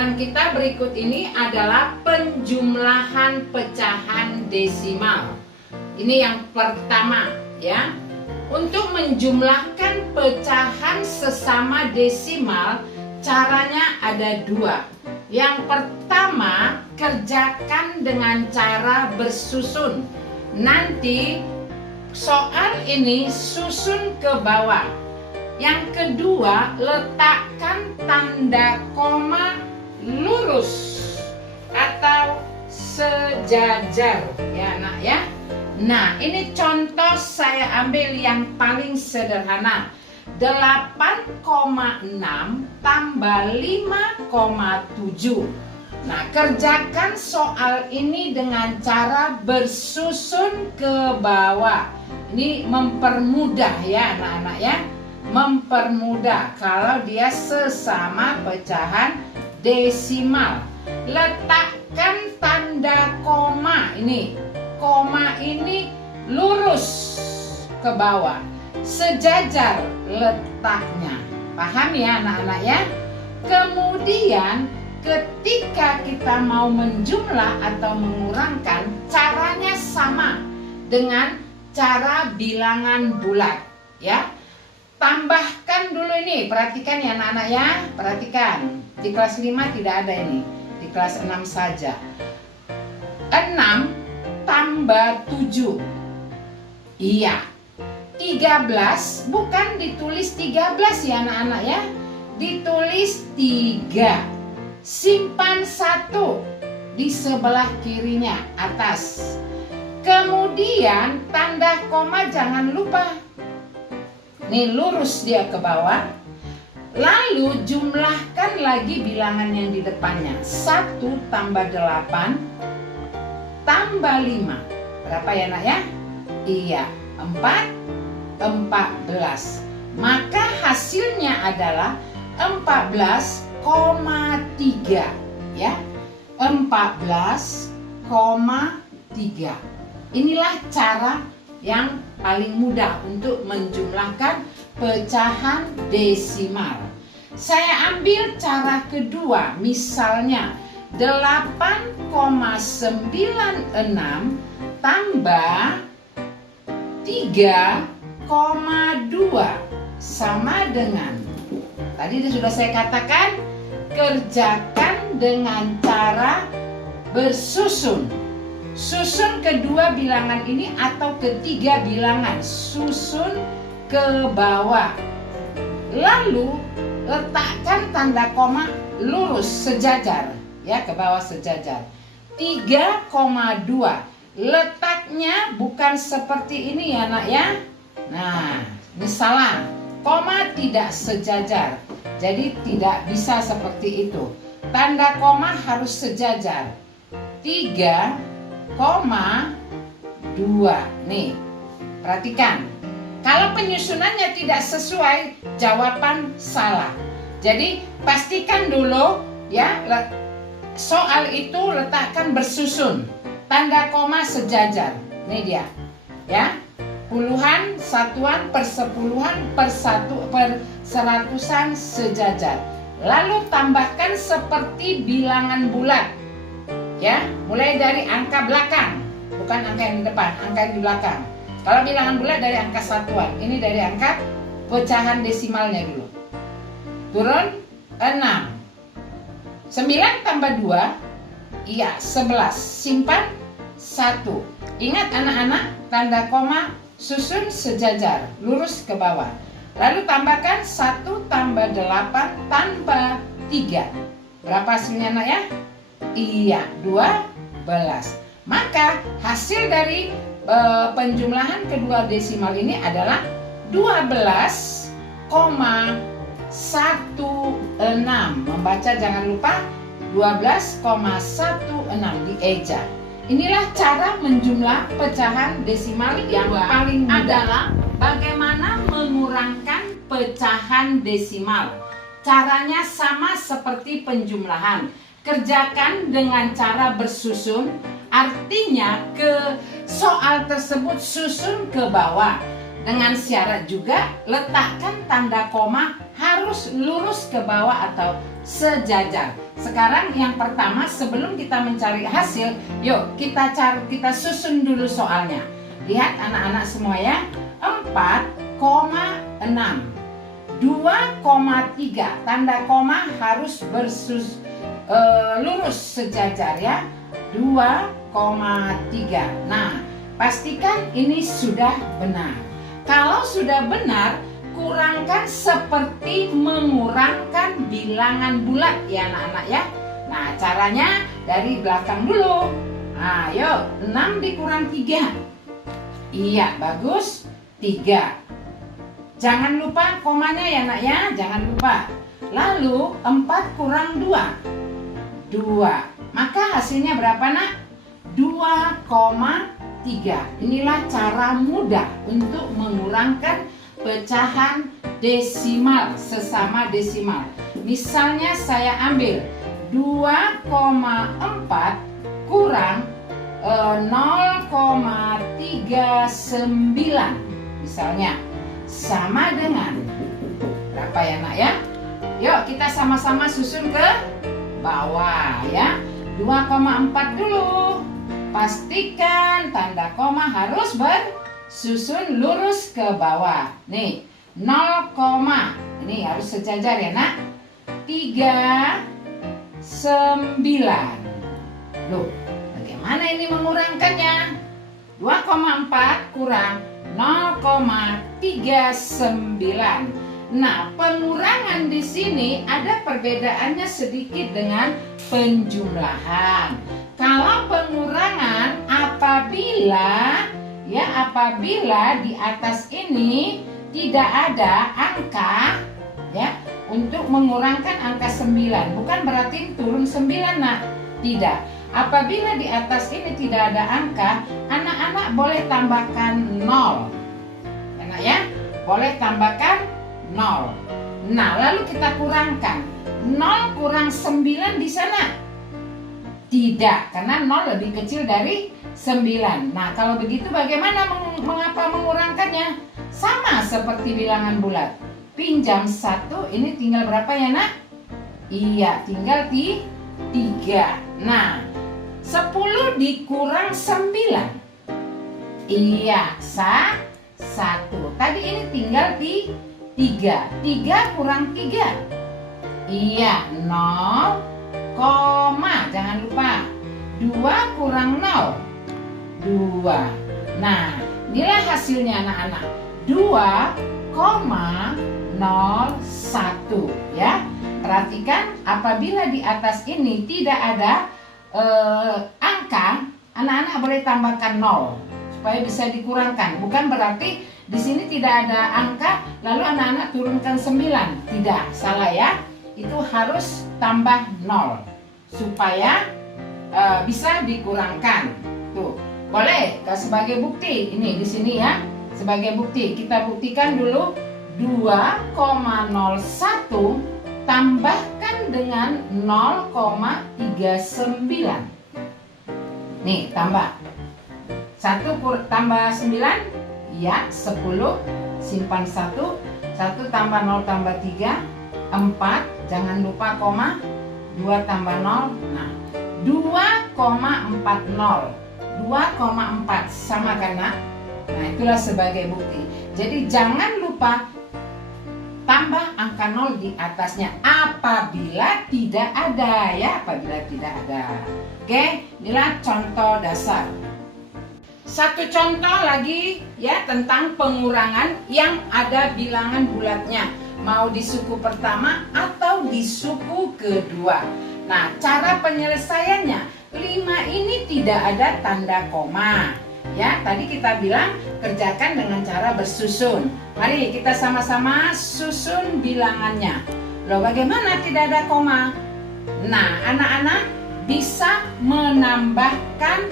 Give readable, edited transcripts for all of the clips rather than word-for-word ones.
Pelajaran kita berikut ini adalah penjumlahan pecahan desimal. Ini yang pertama ya. Untuk menjumlahkan pecahan sesama desimal, caranya ada dua. Yang pertama, kerjakan dengan cara bersusun. Nanti soal ini susun ke bawah. Yang kedua, letakkan tanda koma lurus atau sejajar ya anak ya. Nah, ini contoh saya ambil yang paling sederhana. 8,6 tambah 5,7. Nah, kerjakan soal ini dengan cara bersusun ke bawah. Ini mempermudah ya anak-anak ya. Mempermudah kalau dia sesama pecahan desimal. Letakkan tanda koma ini. Koma ini lurus ke bawah. Sejajar letaknya. Paham ya anak-anak ya? Kemudian ketika kita mau menjumlah atau mengurangkan, caranya sama dengan cara bilangan bulat ya. Tambahkan dulu ini, perhatikan ya anak-anak ya, perhatikan. Di kelas 5 tidak ada ini, di kelas 6 saja. 6 tambah 7. Iya. 13 bukan ditulis 13 ya anak-anak ya. Ditulis 3. Simpan 1 di sebelah kirinya atas. Kemudian tanda koma jangan lupa. Nih lurus dia ke bawah. Lalu jumlahkan lagi bilangan yang di depannya. 1 tambah 8 tambah 5. Berapa ya nak ya? Iya, 14. Maka hasilnya adalah 14,3 ya. 14,3. Inilah cara yang paling mudah untuk menjumlahkan pecahan desimal. Saya ambil cara kedua, misalnya 8,96 tambah 3,2 sama dengan, tadi sudah saya katakan, kerjakan dengan cara bersusun. Susun kedua bilangan ini atau ketiga bilangan, susun ke bawah. Lalu letakkan tanda koma lurus sejajar ya, ke bawah sejajar. 3,2. Letaknya bukan seperti ini ya nak ya. Nah, ini salah. Koma tidak sejajar. Jadi tidak bisa seperti itu. Tanda koma harus sejajar. 3,2. Nih, perhatikan. Kalau penyusunannya tidak sesuai, jawaban salah. Jadi pastikan dulu ya, soal itu letakkan bersusun. Tanda koma sejajar. Ini dia. Ya. Puluhan, satuan, persepuluhan, seratusan sejajar. Lalu tambahkan seperti bilangan bulat. Ya, mulai dari angka belakang, bukan angka yang di depan, angka yang di belakang. Kalau bilangan bulat dari angka satuan, ini dari angka pecahan desimalnya dulu. Turun 6. 9 tambah 2, iya 11. Simpan 1. Ingat anak-anak, tanda koma susun sejajar, lurus ke bawah. Lalu tambahkan 1 tambah 8 tambah 3. Berapa hasilnya anak ya? Iya, 12. Maka hasil dari penjumlahan kedua desimal ini adalah 12,16. Membaca jangan lupa 12,16 dieja. Inilah cara menjumlah pecahan desimal yang paling mudah. Adalah bagaimana mengurangkan pecahan desimal. Caranya sama seperti penjumlahan. Kerjakan dengan cara bersusun. Artinya ke soal tersebut susun ke bawah. Dengan syarat juga letakkan tanda koma harus lurus ke bawah atau sejajar. Sekarang yang pertama, sebelum kita mencari hasil, yuk kita susun dulu soalnya. Lihat anak-anak semua ya, 4,6, 2,3, tanda koma harus lurus sejajar ya, 2,3. Nah, pastikan ini sudah benar. Kalau sudah benar, kurangkan seperti mengurangkan bilangan bulat ya anak-anak ya. Nah, caranya dari belakang dulu. Ayo, 6 dikurang 3. Iya, bagus. 3. Jangan lupa komanya ya nak ya, jangan lupa. Lalu 4 kurang 2. 2. Maka hasilnya berapa nak? 2,3. Inilah cara mudah untuk mengurangkan pecahan desimal sesama desimal. Misalnya saya ambil 2,4 kurang 0,39 misalnya, sama dengan berapa ya nak ya? Yuk kita sama-sama susun ke bawah ya. 2,4 dulu. Pastikan tanda koma harus bersusun lurus ke bawah. Nih, 0, ini harus sejajar ya nak. 39. Loh, bagaimana ini mengurangkannya? 2,4 kurang 0,39. Nah, pengurangan di sini ada perbedaannya sedikit dengan penjumlahan. Kalau pengurangan apabila di atas ini tidak ada angka ya, untuk mengurangkan angka 9, bukan berarti turun 9 nak. Tidak. Apabila di atas ini tidak ada angka, anak-anak boleh tambahkan 0. Enak ya? Boleh tambahkan 0. Nah, lalu kita kurangkan. 0 kurang 9 di sana? Tidak, karena 0 lebih kecil dari 9. Nah, kalau begitu bagaimana mengapa mengurangkannya? Sama seperti bilangan bulat. Pinjam 1, ini tinggal berapa ya nak? Iya, tinggal 3. Nah, 10 dikurang 9. Iya, 1. Tadi ini tinggal 3. 3 kurang 3. Iya, 0, jangan lupa. 2 kurang 0. 2. Nah, inilah hasilnya anak-anak. 2,01 ya. Perhatikan, apabila di atas ini tidak ada angka, anak-anak boleh tambahkan 0 supaya bisa dikurangkan. Bukan berarti di sini tidak ada angka lalu anak-anak turunkan 9. Tidak, salah ya. Itu harus tambah 0 supaya bisa dikurangkan. Tuh, boleh sebagai bukti. Ini di sini ya, sebagai bukti. Kita buktikan dulu. 2,01 tambahkan dengan 0,39. Nih, tambah 1 tambah 9, ya 10. Simpan 1. 1 tambah 0 tambah 3, 4. Jangan lupa koma. 2 tambah 0. Nah, 2,40. 2,4 sama kan nak? Nah, itulah sebagai bukti. Jadi jangan lupa tambah angka 0 di atasnya apabila tidak ada ya, apabila tidak ada. Oke, inilah contoh dasar. Satu contoh lagi ya tentang pengurangan yang ada bilangan bulatnya, mau di suku pertama atau di suku kedua. Nah, cara penyelesaiannya, 5 ini tidak ada tanda koma. Ya, tadi kita bilang kerjakan dengan cara bersusun. Mari kita sama-sama susun bilangannya. Loh, bagaimana tidak ada koma? Nah, anak-anak bisa menambahkan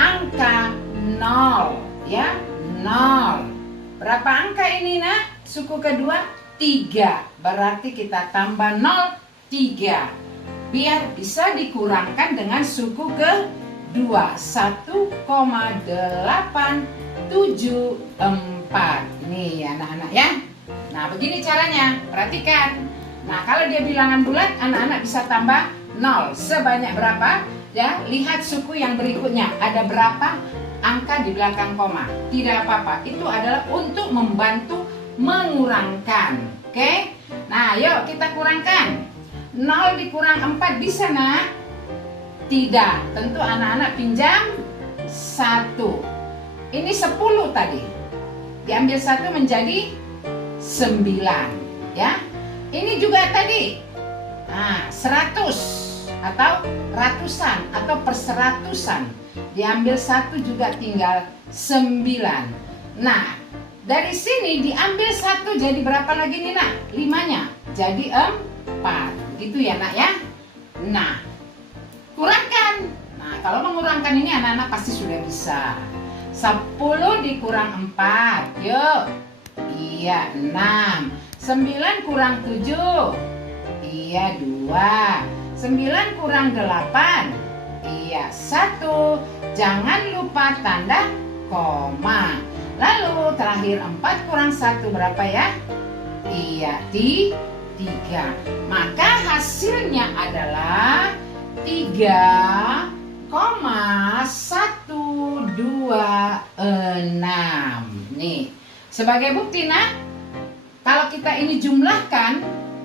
angka 0 ya, 0. Berapa angka ini nak? Suku kedua 3. Berarti kita tambah 0, 3. Biar bisa dikurangkan dengan suku kedua. 1,874. Nih anak-anak ya. Nah begini caranya, perhatikan. Nah kalau dia bilangan bulat, anak-anak bisa tambah 0 sebanyak berapa? Ya, lihat suku yang berikutnya, ada berapa angka di belakang koma. Tidak apa-apa, itu adalah untuk membantu mengurangkan. Oke? Nah yuk kita kurangkan. 0 dikurang 4 bisa nak? Tidak, tentu anak-anak pinjam 1. Ini 10 tadi. Diambil 1 menjadi 9 ya. Ini juga tadi 100 atau ratusan atau perseratusan. Diambil 1 juga tinggal 9. Nah dari sini diambil 1 jadi berapa lagi nih nak? 5-nya jadi 4 gitu ya nak ya. Nah kurangkan. Nah kalau mengurangkan ini anak-anak pasti sudah bisa. 10 dikurang 4 yuk. Iya 6. 9 kurang 7 iya 2. 9 kurang 8 iya 1. Jangan lupa tanda koma. Lalu terakhir 4 kurang 1 berapa ya? Iya 3. Maka hasilnya adalah 3,126. Nih sebagai bukti nak, kalau kita ini jumlahkan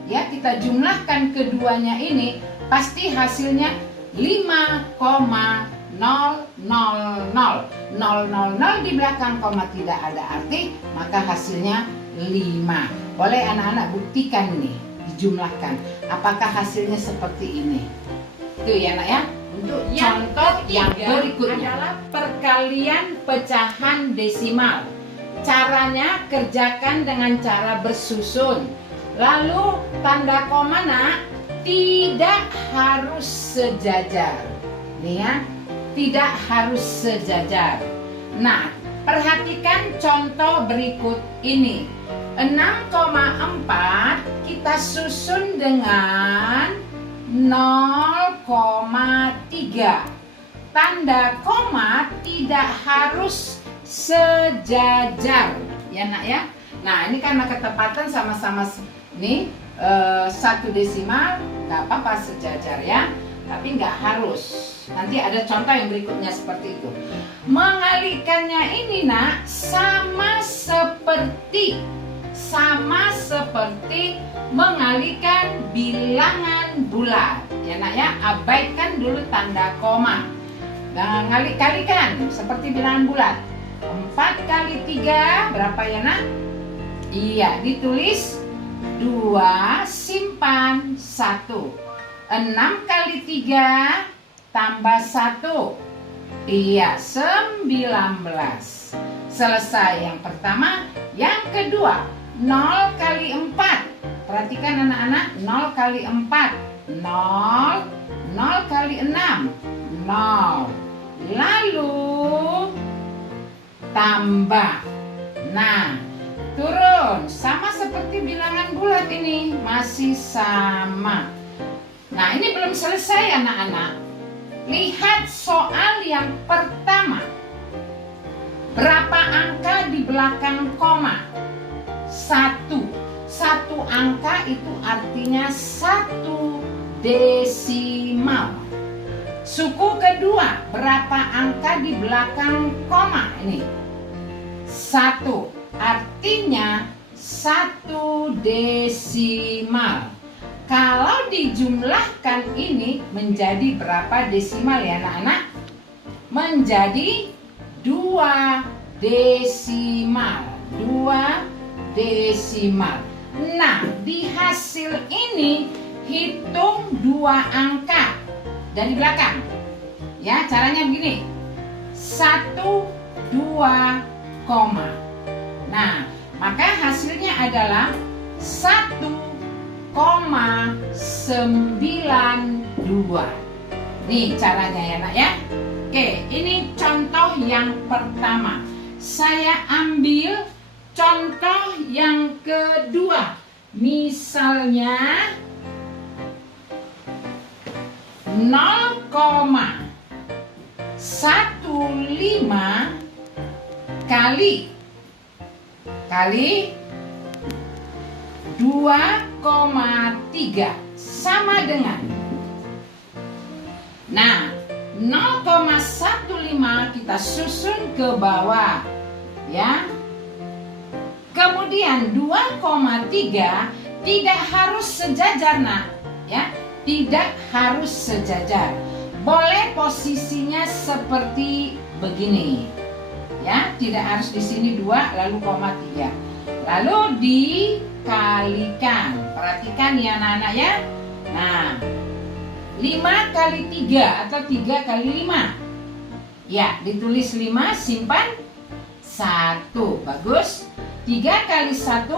ya, kita jumlahkan keduanya ini pasti hasilnya 5,000. 000 di belakang koma tidak ada arti, maka hasilnya 5. Boleh anak-anak buktikan nih, dijumlahkan. Apakah hasilnya seperti ini? Itu ya nak ya. Untuk contoh yang berikutnya adalah perkalian pecahan desimal. Caranya kerjakan dengan cara bersusun. Lalu tanda koma nak tidak harus sejajar. Nih ya, tidak harus sejajar. Nah, perhatikan contoh berikut ini. 6,4 kita susun dengan 0,3. Tanda koma tidak harus sejajar ya nak ya. Nah ini karena ketepatan sama-sama nih 1 desimal, nggak apa-apa sejajar ya, tapi nggak harus. Nanti ada contoh yang berikutnya seperti itu. Mengalihkannya ini nak sama seperti mengalihkan bilangan bulat ya nak ya. Abaikan dulu tanda koma. Kalikan seperti bilangan bulat. 4 kali 3 berapa ya nak? Iya, ditulis 2 simpan 1. 6 kali 3 tambah 1. Iya, 19. Selesai yang pertama. Yang kedua, 0 kali 4. Perhatikan anak-anak, 0 kali 4 0. 0 kali 6 0. Lalu tambah. Nah, turun. Sama seperti bilangan bulat ini, masih sama. Nah, ini belum selesai anak-anak. Lihat soal yang pertama. Berapa angka di belakang koma? 1. 1 angka itu artinya 1 desimal. Suku kedua, berapa angka di belakang koma ini? 1, artinya 1 desimal. Kalau dijumlahkan ini menjadi berapa desimal ya anak-anak? Menjadi 2 desimal. 2 desimal. Nah, di hasil ini hitung 2 angka dari belakang. Ya, caranya begini. 1, 2, koma. Nah, maka hasilnya adalah 1,92. Nih caranya ya nak ya. Oke, ini contoh yang pertama. Saya ambil contoh yang kedua. Misalnya 0,5 15 kali 2,3 sama dengan, nah 0,15 kita susun ke bawah ya. Kemudian 2,3 tidak harus sejajar nak ya, tidak harus sejajar, boleh posisinya seperti begini ya, tidak harus di sini 2 lalu 3, lalu dikalikan. Perhatikan ya anak-anak ya. Nah 5 kali 3 atau 3 kali 5 ya, ditulis 5 simpan 1, bagus. 3 kali 1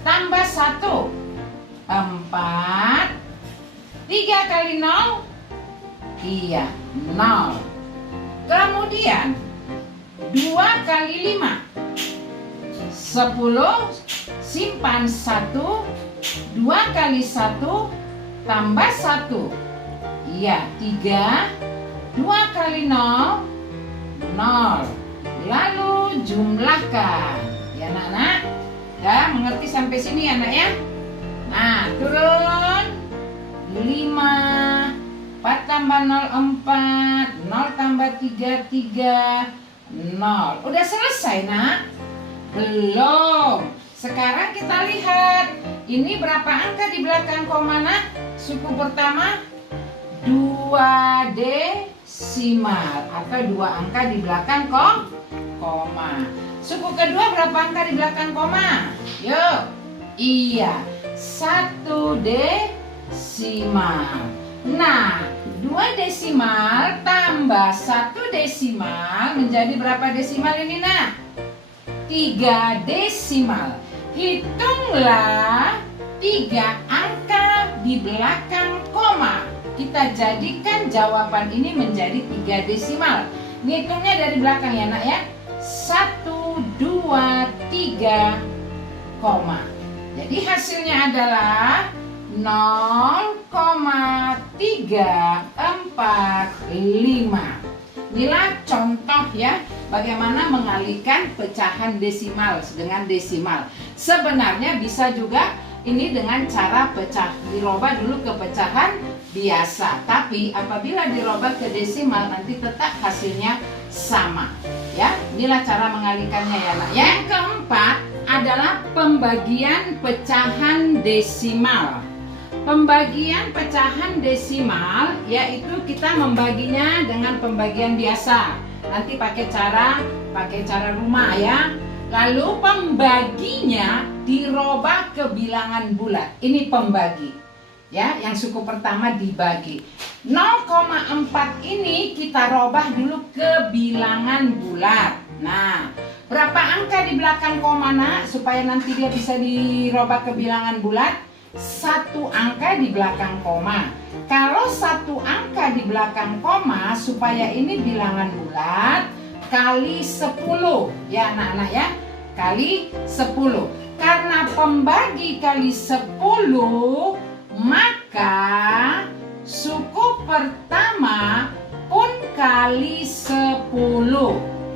tambah 1 4, 3 kali 0 iya 0. Kemudian 2 kali 5 10 simpan 1, 2 kali 1 tambah 1 iya 3, 2 kali 0 0. Lalu jumlahkan ya anak-anak. Udah mengerti sampai sini ya anak ya. Nah turun 5, 4 tambah 0 4, 0 tambah 3 3, 0. Udah selesai nak? Belum. Sekarang kita lihat ini berapa angka di belakang koma nak? Suku pertama 2 desimal atau 2 angka di belakang koma. Suku kedua berapa angka di belakang koma? Yuk. Iya, 1 desimal. Nah, 2 desimal tambah 1 desimal menjadi berapa desimal ini nak? 3 desimal. Hitunglah 3 angka di belakang koma. Kita jadikan jawaban ini menjadi 3 desimal. Ngitungnya dari belakang ya nak ya. 1, 2, 3, koma. Jadi hasilnya adalah 0,345. Inilah contoh ya bagaimana mengalihkan pecahan desimal dengan desimal. Sebenarnya bisa juga ini dengan cara pecah, dirubah dulu ke pecahan biasa. Tapi apabila dirubah ke desimal nanti tetap hasilnya sama. Ya, inilah cara mengalihkannya ya nak. Yang keempat adalah pembagian pecahan desimal. Pembagian pecahan desimal yaitu kita membaginya dengan pembagian biasa. Nanti pakai cara rumah ya. Lalu pembaginya dirubah ke bilangan bulat. Ini pembagi. Ya, yang suku pertama dibagi. 0,4 ini kita robah dulu ke bilangan bulat. Nah, berapa angka di belakang koma nak supaya nanti dia bisa dirubah ke bilangan bulat? 1 angka di belakang koma. Kalau 1 angka di belakang koma supaya ini bilangan bulat kali 10 ya anak-anak ya, kali 10. Karena pembagi kali 10 maka suku pertama pun kali 10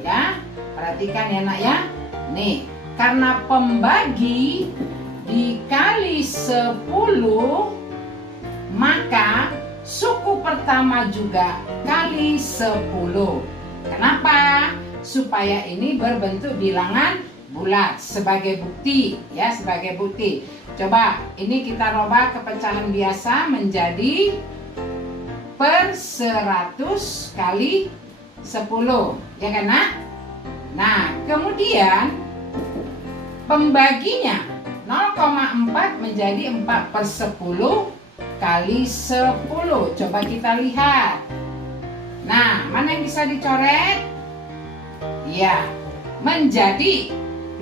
ya. Perhatikan ya nak ya. Nih, karena pembagi dikali 10 maka suku pertama juga kali 10. Kenapa? Supaya ini berbentuk bilangan bulat sebagai bukti ya, sebagai bukti. Coba ini kita rubah ke pecahan biasa menjadi per 100 kali 10 ya kan nak? Nah kemudian pembaginya 0,4 menjadi 4 per 10 kali 10. Coba kita lihat. Nah mana yang bisa dicoret? Ya, menjadi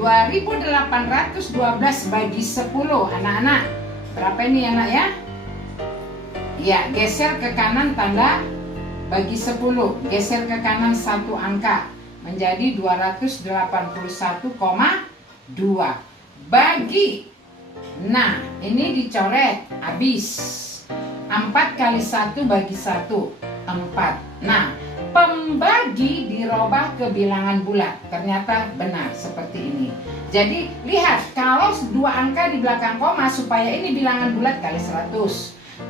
2812 bagi 10 anak-anak. Berapa ini anak ya? Ya, geser ke kanan tanda bagi 10. Geser ke kanan 1 angka menjadi 281,2 bagi. Nah, ini dicoret habis. 4 kali 1 bagi 1 4. Nah, pembagi dirubah ke bilangan bulat. Ternyata benar seperti ini. Jadi lihat, kalau dua angka di belakang koma supaya ini bilangan bulat kali 100.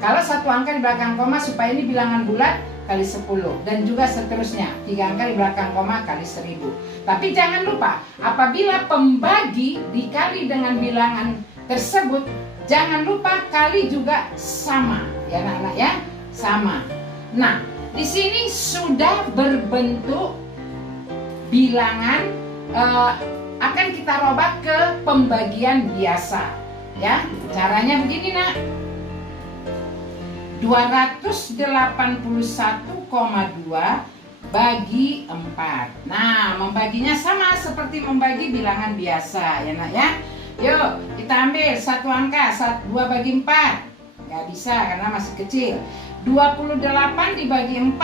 Kalau satu angka di belakang koma supaya ini bilangan bulat kali 10, dan juga seterusnya. 3 angka di belakang koma kali 1000. Tapi jangan lupa, apabila pembagi dikali dengan bilangan tersebut, jangan lupa kali juga sama, ya anak-anak ya, sama. Nah, di sini sudah berbentuk bilangan, akan kita robah ke pembagian biasa, ya. Caranya begini nak, 281,2 bagi 4. Nah, membaginya sama seperti membagi bilangan biasa, ya nak ya. Yuk, kita ambil satu angka, 2 bagi 4. Nggak bisa karena masih kecil. 28 dibagi 4.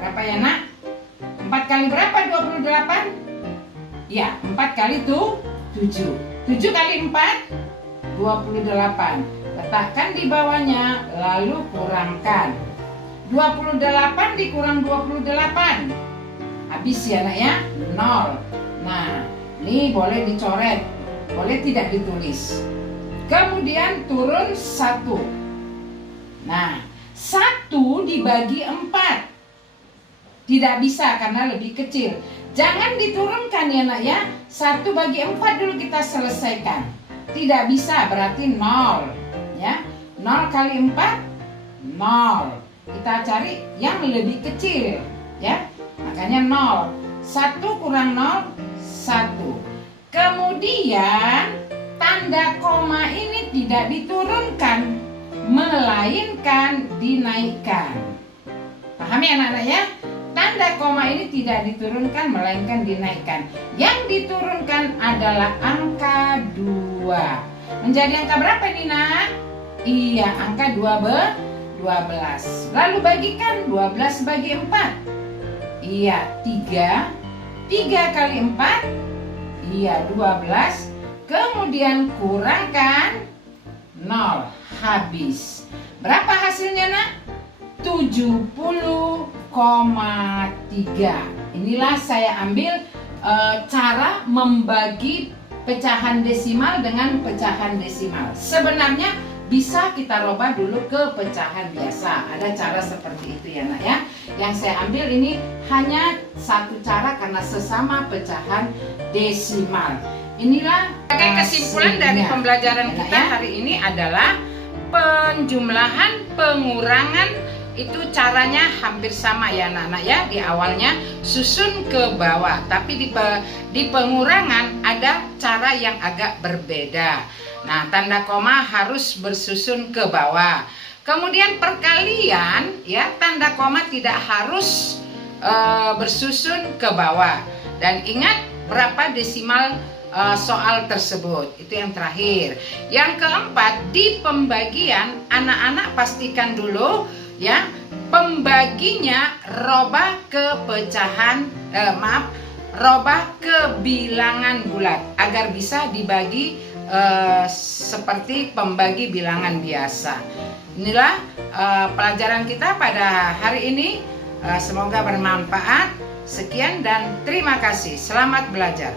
Berapa ya nak? 4 kali berapa 28? Ya, 4 kali itu 7. 7 kali 4, 28. Letakkan di bawahnya, lalu kurangkan. 28 dikurang 28. Habis ya nak ya, 0. Nah, ini boleh dicoret, boleh tidak ditulis. Kemudian turun 1. Nah, 1 dibagi 4. Tidak bisa karena lebih kecil. Jangan diturunkan ya nak ya. 1 bagi 4 dulu kita selesaikan. Tidak bisa, berarti 0. Ya, 0 kali 4, 0. Kita cari yang lebih kecil, ya. Makanya 0. 1 kurang 0, 1. Kemudian tanda koma ini tidak diturunkan, melainkan dinaikkan. Paham ya anak-anak ya? Tanda koma ini tidak diturunkan, melainkan dinaikkan. Yang diturunkan adalah angka 2. Menjadi angka berapa nih nak? Iya, angka 12. Lalu bagikan 12 bagi 4. Iya, 3. 3 kali 4. Iya, 12. Kemudian kurangkan 0. Habis. Berapa hasilnya nak? 70,3. Inilah saya ambil cara membagi pecahan desimal dengan pecahan desimal. Sebenarnya bisa kita robah dulu ke pecahan biasa. Ada cara seperti itu ya nak ya. Yang saya ambil ini hanya satu cara karena sesama pecahan desimal. Inilah kesimpulan dari pembelajaran kita hari ini adalah penjumlahan, pengurangan itu caranya hampir sama ya anak-anak ya. Di awalnya susun ke bawah, tapi di pengurangan ada cara yang agak berbeda. Nah, tanda koma harus bersusun ke bawah. Kemudian perkalian ya, tanda koma tidak harus bersusun ke bawah. Dan ingat berapa desimal soal tersebut. Itu yang terakhir. Yang keempat, di pembagian anak-anak pastikan dulu ya, pembaginya robah ke pecahan robah ke bilangan bulat agar bisa dibagi seperti pembagi bilangan biasa. Inilah pelajaran kita pada hari ini. Semoga bermanfaat. Sekian dan terima kasih. Selamat belajar.